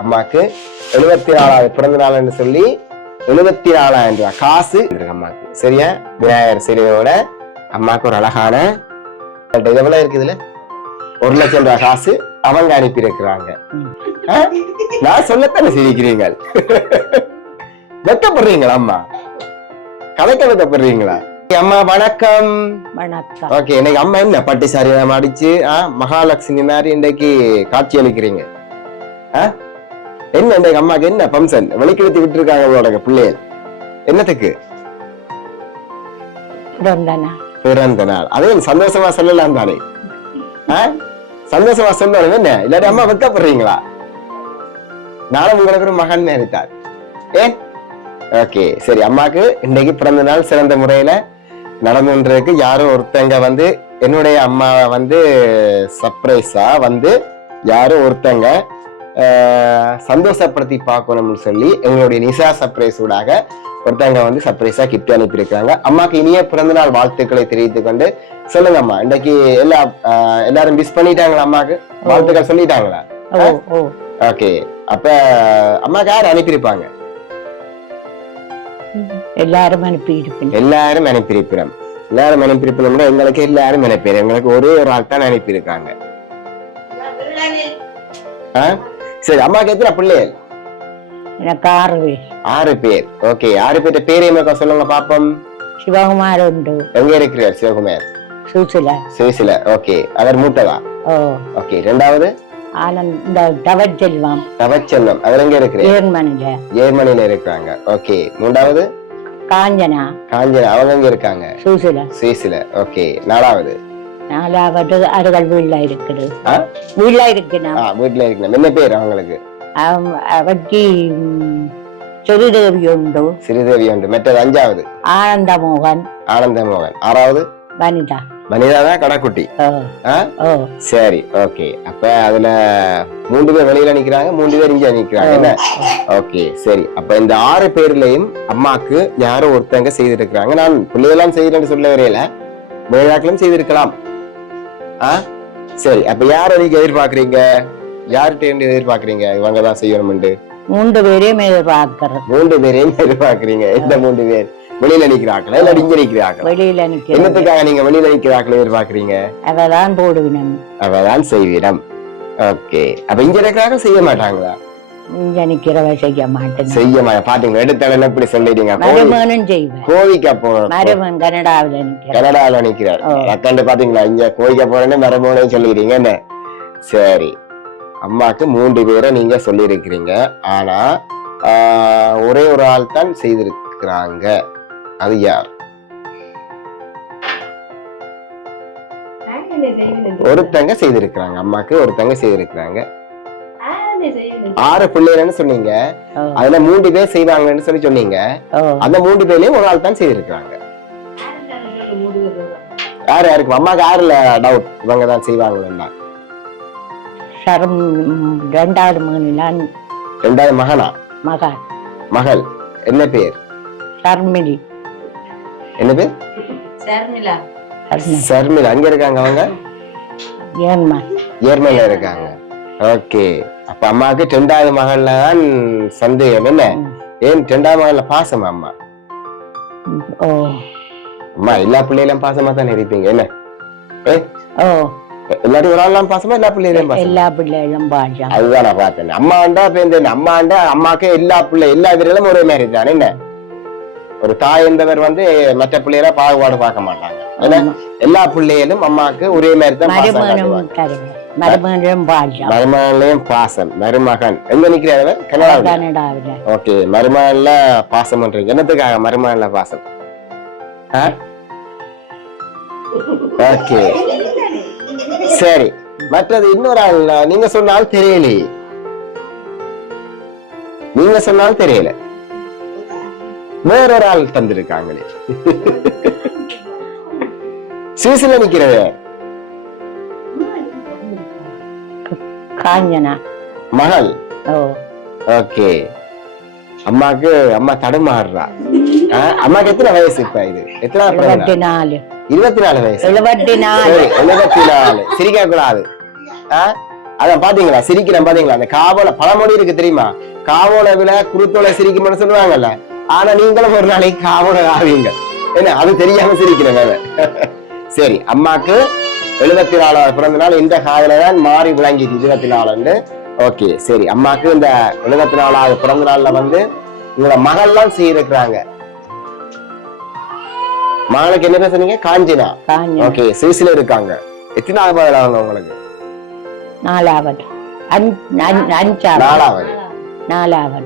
அம்மாக்கு 74வது பிறந்த நாள் என்று சொல்லி 74,000 ரூபாய் காசு அம்மாக்கு. சரியா? விநாயகர் சிலையோட அம்மாக்கு ஒரு அழகான எவ்வளவு இருக்குதுல 1,00,000 ரூபாய் காசு அவங்க அனுப்பி இருக்கிறாங்க. நான் சொல்லத்தானே சிரிக்கிறீங்க. வெக்கப்படுறீங்களா அம்மா? கதைக்க வெக்கப்படுறீங்களா? அம்மா வணக்கம். வணக்கம். ஓகே, இன்னைக்கு அம்மா என்ன பட்டு சாரி அடிச்சு மகாலட்சுமி மாதிரி இன்றைக்கு காட்சி அளிக்கிறீங்க. என்ன இன்றைக்கு அம்மாக்கு என்ன பம்சன் வெளிக்கெடுத்து விட்டு இருக்காங்க உங்களோட பிள்ளைகள்? என்னத்துக்கு? பிறந்த நாள். அதே சந்தோஷமா சொல்லலாம் தானே? சந்தோஷமா சொல்லணும் என்ன? இல்லாட்டி அம்மா வெக்கப்படுறீங்களா? நானும் உங்களுக்கு ஒரு மகன் நினைத்தார். ஏன்? ஓகே, சரி. அம்மாக்கு இன்னைக்கு பிறந்த நாள் சிறந்த முறையில நடந்துருக்கு. யாரோ ஒருத்தங்க வந்து என்னுடைய அம்மாவை வந்து சர்ப்ரைஸா வந்து யாரோ ஒருத்தங்க சந்தோஷப்படுத்தி பார்க்கணும்னு சொல்லி எங்களுடைய நிசா சர்ப்ரைஸ் ஊடாக ஒருத்தங்க வந்து சர்ப்ரைஸா கிஃப்ட் அனுப்பியிருக்காங்க. அம்மாக்கு இனிய பிறந்த நாள் வாழ்த்துக்களை தெரிவித்துக் கொண்டு சொல்லுங்க அம்மா. இன்னைக்கு எல்லாரும் மிஸ் பண்ணிட்டாங்களா? அம்மாக்கு வாழ்த்துக்கள் சொல்லிட்டாங்களா? ஓகே, அப்ப அம்மாக்கு யார் அனுப்பியிருப்பாங்க? எல்லாரும் அனுப்பியிருப்போம். எல்லாரும் அனுப்பியிருக்கிறோம். எல்லாரும் அனுப்பியிருப்போம்னா எங்களுக்கு எல்லாரும் அனுப்பிடுறோம். எங்களுக்கு ஒரே ஒரு ஆள் தான் அனுப்பியிருக்காங்க. சரி, அம்மாக்கு எத்தனை பிள்ளைகள்? எனக்கு 6 பேர். 6 பேர். ஓகே, 6 பேர்ட்ட பேரே சொல்லுங்க பாப்போம். சிவகுமார் உண்டு. எங்க இருக்கிறார் சிவகுமார்? சுவிஸ்ல. ஓகே, அவர் மூத்தவா? ஓகே. இரண்டாவது தவச்செல்வம். அவர் எங்க இருக்கிறார்? ஜெர்மனில இருக்காங்க. ஓகே. மூன்றாவது காஞ்சனா. அவங்க எங்க இருக்காங்க? சுவிஸ்ல. ஓகே. நாலாவது அவர்கள் வீட்டுல இருக்குது. வீட்டுல இருக்கு. என்ன பேர் அவங்களுக்கு? அவருக்கு சிறுதேவி உண்டு. மற்றது அஞ்சாவது ஆனந்தமோகன். ஆறாவது வனிதா. தான் கடைக்குட்டி. சரி, ஓகே. அப்ப அதுல 3 பேர் வெளியில நிக்கிறாங்க, 3 பேர் இங்க நிக்கிறாங்க. ஓகே, சரி. அப்ப இந்த 6 பேர்லயும் அம்மாக்கு யாரோ ஒருத்தங்க செய்திருக்கிறாங்க. நான் பிள்ளைகளாம் செய்யறேன்னு சொல்ல வரையில வேளாக்களும் செய்திருக்கலாம். சரி, அப்ப யார நீங்க எதிர்பார்க்கறீங்க? யார்கிட்ட எதிர்பார்க்கறீங்க இவங்கதான் செய்யணும்? 3 பேரையும் எதிர்பார்க்கிறேன். 3 பேரையும் எதிர்பார்க்கறீங்க. எந்த 3 பேர்? வெளியில நிக்கிறாங்களா இல்ல இங்க நிக்கிறாங்களா? வெளியில நிக்கிறாங்க. என்னத்துக்காக நீங்க வெளியில நிக்கிறாங்களா எதிர்பார்க்கறீங்க? அவதான் போடுவினம், அவதான் செய்வினம். ஓகே, அப்ப இங்க இருக்கிறாங்க செய்ய மாட்டாங்களா? இங்க நிக்கிறவ செய்ய மாட்டேன். செய்ய மாட்டேன். பாத்தீங்க, எடுத்தாலும் எப்படி சொல்லிடுங்க. மருமகனும் செய்வேன். கோவிக்க போறோம். மருமகன் கனடாவில நிக்கிறார். அக்கண்டு பாத்தீங்களா, இங்க கோவிக்க போறேன்னு மருமகனையும் சொல்லிடுறீங்க என்ன? சரி, அம்மாக்கு 3 பேரை நீங்க சொல்லி இருக்கிறீங்க. ஆனா ஒரே ஒரு ஆள் தான் செய்திருக்கிறாங்க. அது யார்? ஒருத்தங்க செய்திருக்கிறாங்க. அம்மாக்கு ஒருத்தங்க செய்திருக்கிறாங்க. 6 பிள்ளைன்னு சொன்னீங்க. அதுல 3 பேர் செய்வாங்கன்னு சொல்லி சொன்னீங்க. அந்த 3 பேர்லயும் ஒரு ஆள் தான் செய்திருக்கிறாங்க. யாருக்கு? அம்மாக்கு யாருல டவுட் இவங்க தான் செய்வாங்கன்னா? ரெண்டாவது மகனா? மகள். என்ன பேர்? ஷர்மிலி. என்ன பேர்? ஷர்மிலா. அங்க இருக்காங்க அவங்க? ஜெர்மனில இருக்காங்க. ஓகே, அப்ப அம்மாவுக்கு 2வது மகள்ல தான் சந்தேகம். என்ன? ஏன் 2வது மகள்ல பாசமா? அம்மா எல்லா பிள்ளைகளும் பாசமா தான் இருப்பீங்க என்ன? எல்லாரும் ஒரு ஆள் பாசமா? எல்லா பிள்ளைகளும் பாசம். அதுதான் நான் பார்த்தேன். அம்மாக்கு எல்லா வீரர்களும் ஒரே மாதிரி தான் என்ன? ஒரு தாய் என்பவர் வந்து மற்ற பிள்ளைகள பாகுபாடு பார்க்க மாட்டாங்க. எல்லா பிள்ளைகளும் அம்மாக்கு ஒரே மாதிரி தான் மருமகன்லயும் பாசம். மருமகன் எங்க நிக்கிறார்? கனடாவில். ஓகே, மருமகன்ல பாசம் பண்றீங்க. என்னத்துக்காக மருமகன்ல பாசம்? ஓகே, சரி. மற்றது இன்னொரு ஆள் நீங்க சொன்னால் தெரியலையே. வேறொரு ஆள் தந்திருக்காங்களே. சுவிஸ்ல நிக்கிறது காஞ்சனா மகள். ஓகே, அம்மா தடுமாறுறா. அம்மாக்கு எத்தனை வயசு இப்ப? இது எத்தனை? 24 வயசு. 74. சிரிக்க கூடாது. அதான் பாத்தீங்களா சிரிக்கிறேன் பாத்தீங்களா அந்த காவோல பழமொழி இருக்கு தெரியுமா, காவோல விட குருத்தோல சிரிக்கும்னு சொல்லுவாங்கல்ல. ஆனா நீங்களும் ஒரு நாளைக்கு காவோல ஆவீங்க என்ன, அது தெரியாம சிரிக்கிறேன் வேற. சரி, அம்மாக்கு 74வது பிறந்த நாள் இந்த காலையில தான் மாறி விளங்கிட்டு 24. ஓகே சரி, அம்மாக்கு இந்த 74வது பிறந்த நாள்ல வந்து உங்களோட மகள்லாம் செய்யிருக்கிறாங்க. மகளுக்கு என்ன பேர் சொன்னீங்க? காஞ்சனா. ஓகே, சுவிஸ்ல இருக்காங்க. எத்தனாவது பதில் அவங்க உங்களுக்கு? 4வது.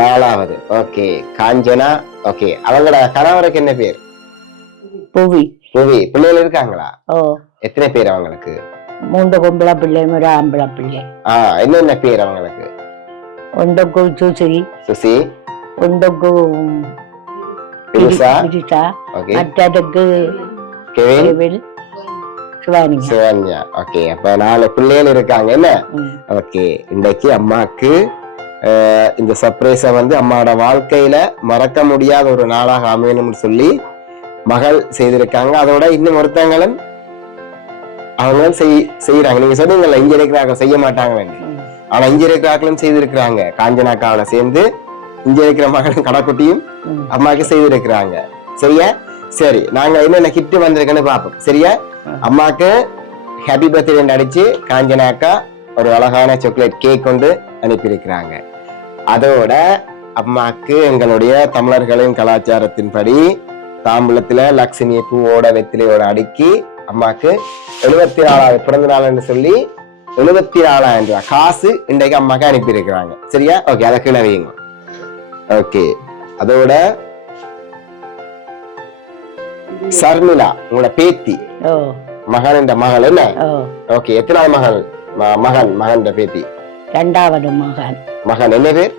4வது. ஓகே, காஞ்சனா. ஓகே, அவங்களோட கணவருக்கு என்ன பேர்? புவி. பிள்ளைகள் இருக்காங்களா? ஓ. எத்தனை பேர் அவங்களுக்கு? 3 பொம்பளை பிள்ளை, 1 ஆம்பளை பிள்ளை. என்னென்ன பேர் அவங்களுக்கு? ஒன்றுக்கு சுசி, ஒன்றுக்கு மற்றதுக்கு சிவானியா. ஓகே, அப்ப 4 பிள்ளைகள் இருக்காங்க என்ன. ஓகே, இன்றைக்கு அம்மாக்கு இந்த சர்ப்ரைஸ வந்து அம்மாவோட வாழ்க்கையில மறக்க முடியாத ஒரு நாளாக அமையணும்னு சொல்லி மகள் செய்திருக்காங்க. அதோட இன்னும் ஒருத்தங்களும் அவங்களும் செய்யறாங்க. நீங்க சொன்னீங்கல்ல இங்க இருக்கிறார்கள் செய்ய மாட்டாங்க, ஆனா இங்க இருக்கிறார்களும் செய்திருக்கிறாங்க. காஞ்சனாக்காவில சேர்ந்து இங்க இருக்கிற மகளும் கடைக்குட்டியும் அம்மாவுக்கு செய்திருக்கிறாங்க. சரியா? சரி, நாங்க என்னென்ன கிஃப்ட் வந்திருக்குன்னு பாப்போம். சரியா? அம்மாக்கு ஹாப்பி பர்த்டே அடிச்சு காஞ்சனாக்கா ஒரு அழகான சாக்லேட் கேக் கொண்டு அனுப்பியிருக்கிறாங்க. அதோட அம்மாக்கு எங்களுடைய தமிழர்களின் கலாச்சாரத்தின்படி தாம்பூலத்துல லட்சுமி பூவோட வெத்திலையோட அடுக்கி அம்மாக்கு 74வது பிறந்த நாள்னு சொல்லி 74,000 ரூபாய் காசு இன்றைக்கு அம்மாக்கு அனுப்பி இருக்கிறாங்க. சரியா? ஓகே, அதை கீழே வைங்க. ஓகே, அதோட சர்மிளா உங்களோட பேத்தி மகன் என்ற மகள் என்ன. ஓகே, எத்தனாவது மகள்? மகன் பேத்தி 2வது மகன் என்ன பேர்?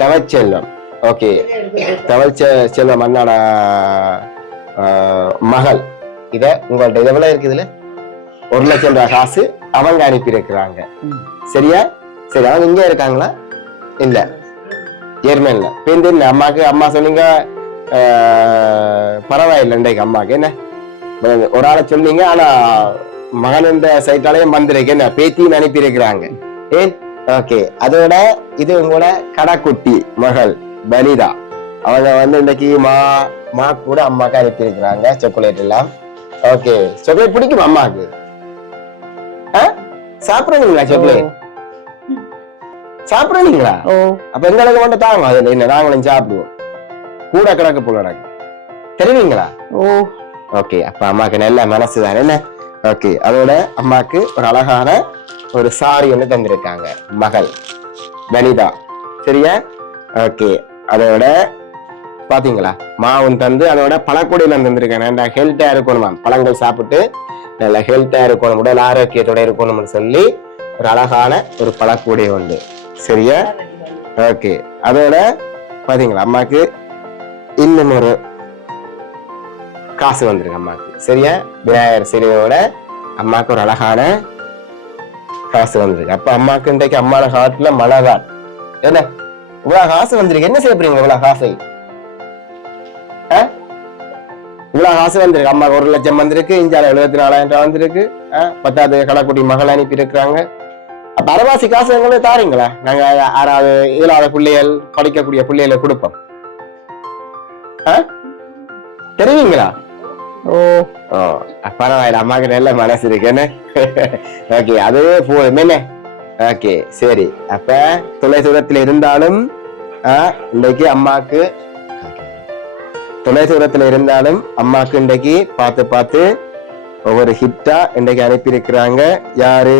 தவச்செல்வம். ஓகே, தவச்செல்வம் அண்ணாட மகள். இத உங்கள்ட்ட எவ்வளவு இருக்குதுல 1 லட்சம் ரூபாய் காசு அவங்க அனுப்பி இருக்கிறாங்க. சரியா? சரி, அவங்க இங்க இருக்காங்களா? இல்ல, ஜெர்மன்ல. அம்மாக்கு அம்மா சொன்னீங்க பரவாயில்லை இன்றைக்கு அம்மாக்கு என்ன ஒரு ஆளை சொன்னீங்க, ஆனா மகன் இந்த சைட்டாலையும் வந்திருக்கு என்ன பேத்தியும் அனுப்பி இருக்கிறாங்க. ஏன்? ஓகே, அதோட இது உங்களோட கடைக்குட்டி மகள் பனிதா. அவங்க வந்து இன்னைக்கு மா கூட அம்மாக்கு அனுப்பி இருக்கிறாங்க சாக்லேட் எல்லாம். ஓகே, சாக்லேட் பிடிக்கும் அம்மாக்கு? சாப்பிடுறீங்களா சாக்லேட்? சாப்பிடுறீங்களா? அப்ப எங்களுக்கு மட்டும் தாங்க, அதுல என்ன நாங்களும் சாப்பிடுவோம். கூட கிடக்கு போல தெரியுங்களா? ஓகே, அப்ப அம்மாக்கு நல்ல மனசு தானே என்ன. ஓகே, அதோட அம்மாக்கு ஒரு அழகான ஒரு சாரி ஒண்ணு தந்திருக்காங்க மகள் வனிதா. சரியா? ஓகே, அதோட பாத்தீங்களா மாவும் தந்து அதோட பழக்கூடையில தந்திருக்காங்க. ஹெல்த்தா இருக்கணுமா, பழங்கள் சாப்பிட்டு நல்ல ஹெல்த்தா இருக்கணும், உடல் ஆரோக்கியத்தோட இருக்கணும்னு சொல்லி ஒரு அழகான ஒரு பழக்கூடை உண்டு. சரியா? ஓகே, அதோட பாத்தீங்களா அம்மாக்கு இன்னும் ஒரு காசு வந்திருக்கு அம்மாக்கு. சரியா? விநாயகர் சிலையோட அம்மாக்கு ஒரு அழகான காசு வந்திருக்கு. அப்ப அம்மாக்கு இன்றைக்கு அம்மாவோட காட்டுல மழைதான் என்ன இவ்வளவு காசு வந்திருக்கு. என்ன செய்ய போறீங்க இவ்வளவு காசை? இவ்வளவு காசு வந்திருக்கு அம்மாக்கு. 1 லட்சம் வந்திருக்கு, இந்தியால 74,000 ரூபாய் வந்திருக்கு. 10வது கடைக்குட்டி மகள் அனுப்பி இருக்கிறாங்க. அப்ப அரவாசி காசு எங்களுக்கு தாரீங்களா? நாங்க 6வது 7வது பிள்ளைகள் படிக்கக்கூடிய பிள்ளைகளை கொடுப்போம். தெரியுங்களா? பரவாயில்ல, அம்மாக்கு நல்ல மனசு இருக்கு என்ன. ஓகே, அதுவே போதும் என்ன. ஓகே, சரி. அப்ப தொலை தூரத்துல இருந்தாலும் இன்றைக்கு அம்மாக்கு இன்றைக்கு பார்த்து ஒவ்வொரு ஹிட்டா இன்றைக்கு அனுப்பி இருக்கிறாங்க. யாரு?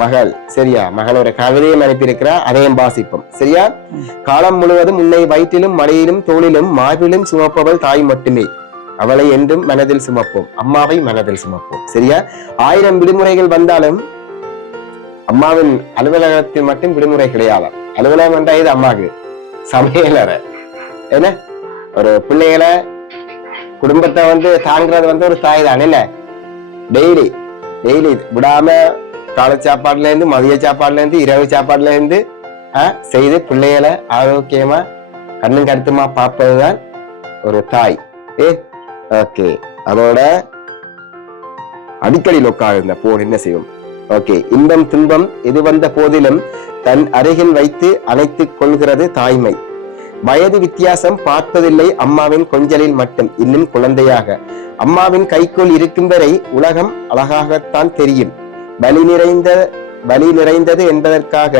மகள். சரியா? மகளோட கவிதையும் அனுப்பியிருக்கிறா, அதையும் வாசிப்போம். சரியா? காலம் முழுவதும் உன்னை வயிற்றிலும் மடியிலும் தோளிலும் மார்பிலும் சுமப்பவள் தாய் மட்டுமே, அவளை என்றும் மனதில் சுமப்போம், அம்மாவை மனதில் சுமப்போம். சரியா? 1000 விடுமுறைகள் வந்தாலும் அம்மாவின் அலுவலகத்தில் மட்டும் விடுமுறை கிடையாது. அலுவலகம் என்றா இது அம்மாக்கு சமையலற என்ன. ஒரு பிள்ளைகளை குடும்பத்தை வந்து தாங்கிறது வந்து ஒரு தாய் தான் என்ன. டெய்லி விடாம காலை சாப்பாடுல இருந்து மதிய சாப்பாடுல இருந்து இரவு சாப்பாடுல இருந்து செய்து பிள்ளைகளை ஆரோக்கியமா கண்ணும் கருத்துமா பார்ப்பதுதான் ஒரு தாய். ஓகே, அதோட அடிக்கடி லொக்காக இருந்த போன் என்ன செய்யும்? ஓகே, இன்பம் துன்பம் எது வந்த போதிலும் தன் அருகில் வைத்து அணைத்துக் கொள்கிறது தாய்மை. வயது வித்தியாசம் பார்ப்பதில்லை அம்மாவின் கொஞ்சலில் மட்டும், இன்னும் குழந்தையாக. அம்மாவின் கைக்குள் இருக்கும் வரை உலகம் அழகாகத்தான் தெரியும். வலி நிறைந்தது என்பதற்காக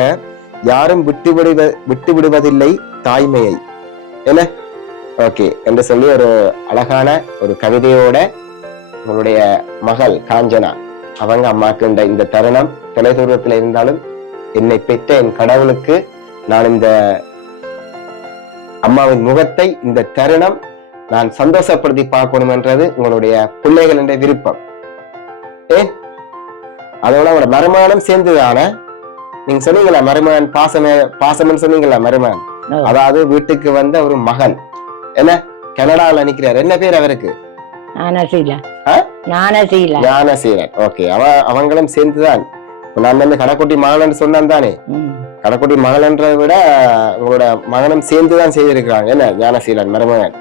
யாரும் விட்டு விடுவதில்லை தாய்மையை. என்ன ஓகே என்று சொல்லி ஒரு அழகான ஒரு கவிதையோட உங்களுடைய மகள் காஞ்சனா அவங்க அம்மாக்கு இந்த தருணம் தொலைதூரத்தில் இருந்தாலும் என்னை பெற்ற என் கடவுளுக்கு நான் இந்த அம்மாவின் முகத்தை இந்த தருணம் நான் சந்தோஷப்படுத்தி பார்க்கணும் என்றது உங்களுடைய பிள்ளைகள் என்ற விருப்பம். ஏன் அதோட உங்களோட மருமானம் சேர்ந்துதான நீங்க சொன்னீங்களா மருமகன் பாசம்னு சொன்னீங்களா மருமகன், அதாவது வீட்டுக்கு வந்த ஒரு மகன் என்ன கனடாவில் நிக்கிறார். என்ன பேர் அவருக்கு? ஞானசீலன். ஓகே, அவங்களும் சேர்ந்துதான். நான் வந்து கடைக்குட்டி மகளன் சொன்னான் தானே, கடைக்குட்டி மகளன்றதை விட உங்களோட மகனும் சேர்ந்துதான் செய்திருக்கிறாங்க. என்ன ஞானசீலன் மருமகன்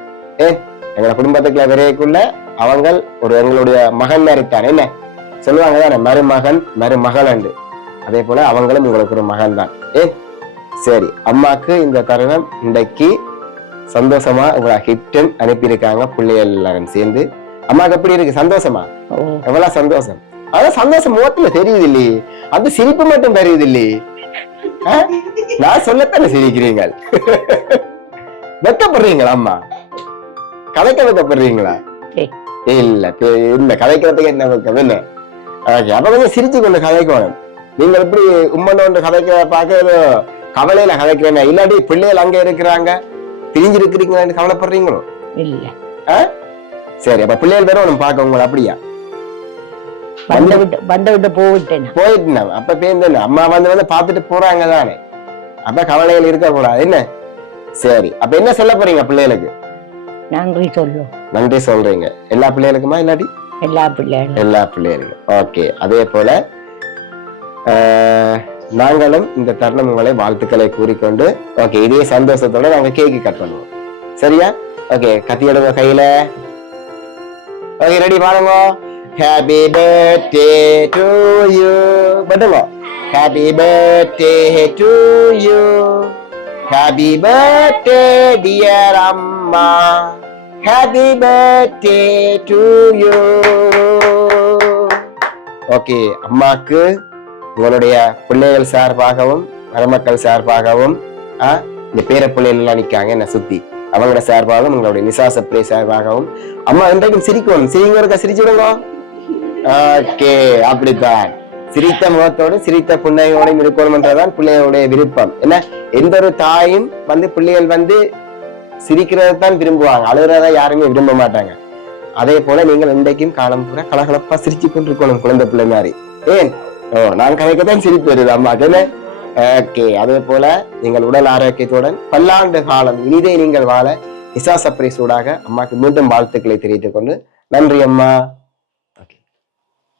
எங்களோட குடும்பத்துக்குள்ள விரைக்குள்ள அவங்க ஒரு எங்களுடைய மகன் மாதிரித்தான். என்ன சொல்லுவாங்க தானே மருமகன் மருமகள் அண்டு, அதே போல அவங்களும் உங்களுக்கு ஒரு மகன் தான். சரி, அம்மாக்கு இந்த தருணம் இன்றைக்கு சந்தோஷமா உங்களை கிஃப்டும் அனுப்பியிருக்காங்க பிள்ளைகள் எல்லாரும் சேர்ந்து. அம்மாக்கு எப்படி இருக்கு? சந்தோஷமா? எவ்வளவு சந்தோஷம்! அதான் சந்தோஷம் முகத்துல தெரியுது இல்லையே, அது சிரிப்பு மட்டும் தெரியுது இல்லையே. நான் சொல்லத்தானே சிரிக்கிறீங்க. வெக்கப்படுறீங்களா அம்மா? கதைக்க வெக்கப்படுறீங்களா? இல்ல இல்ல, கதைக்கிறதுக்கு என்ன வெக்கம் என்ன? அப்ப கொஞ்சம் சிரிச்சு கொண்டு கதைக்கணும். நீங்க எப்படி உம்மனோண்டு கதைக்க பார்க்க கவலையில கதைக்கிறேன், இல்லாட்டி பிள்ளைகள் அங்க இருக்கிறாங்க பிரிஞ்சிருக்கிறீங்களான்னு கவலைப்படுறீங்களோ? இல்ல. சரி, அப்ப பிள்ளைகள் வேற ஒண்ணு பார்க்க உங்களை அப்படியா போயிட்டு அப்ப பேருந்து அம்மா வந்து பாத்துட்டு போறாங்க தானே, அப்ப கவலைகள் இருக்க கூடாது. என்ன சரி, அப்ப என்ன சொல்ல போறீங்க பிள்ளைகளுக்கு? நன்றி சொல்றீங்க எல்லா பிள்ளைகளுக்குமா இல்லாட்டி எல்லா பிள்ளைகளுக்கும்? ஓகே, அதே போல நாங்களும் இந்த தருணம் உங்களை வாழ்த்துக்களை கூறிக்கொண்டு ஓகே இதே சந்தோஷத்தோட நாங்க கேக்கு கட் பண்ணுவோம். சரியா? ஓகே, கத்தி எடுங்க கையில. ஓகே, ரெடி பாருங்க. ஹாப்பி பர்த்டே டு யூ பட்டுங்க. Happy birthday to you, happy birthday dear அம்மா, happy birthday to you. Okay, அம்மாக்கு உங்களுடைய பிள்ளைகள் சார்பாகவும் மருமக்கள் சார்பாகவும் இந்த பேர பிள்ளைகள் எல்லாம் நிக்காங்க என்ன சுத்தி, அவங்களோட சார்பாகவும் உங்களுடைய நிசாச பிள்ளை சார்பாகவும் அம்மா இன்றைக்கும் சிரிக்கணும். சிரிங்க, சிரிச்சுடுங்க. ஓகே, அப்படித்தான் சிரித்த முகத்தோடு சிரித்த புன்னையோடையும் இருக்கணும்ன்றதான் பிள்ளைகளுடைய விருப்பம். என்ன எந்த ஒரு தாயும் வந்து பிள்ளைகள் வந்து சிரிக்கிறதான் விரும்புவாங்க, அழுகிறதா யாருமே விரும்ப மாட்டாங்க. அதே போல நீங்கள் இன்றைக்கும் காலம் பூரா கலகலப்பா சிரிச்சு கொண்டிருக்கணும் குழந்தை பிள்ளை மாதிரி. ஏன் நான் கதைக்கத்தான் சிரிப்பு வருது அம்மா. ஓகே, அதே போல நீங்கள் உடல் ஆரோக்கியத்துடன் பல்லாண்டு காலம் இனிதே நீங்கள் வாழ நிசா சர்ப்ரைஸ் ஊடாக அம்மாக்கு மீண்டும் வாழ்த்துக்களை தெரிவித்துக் கொண்டு நன்றி அம்மா.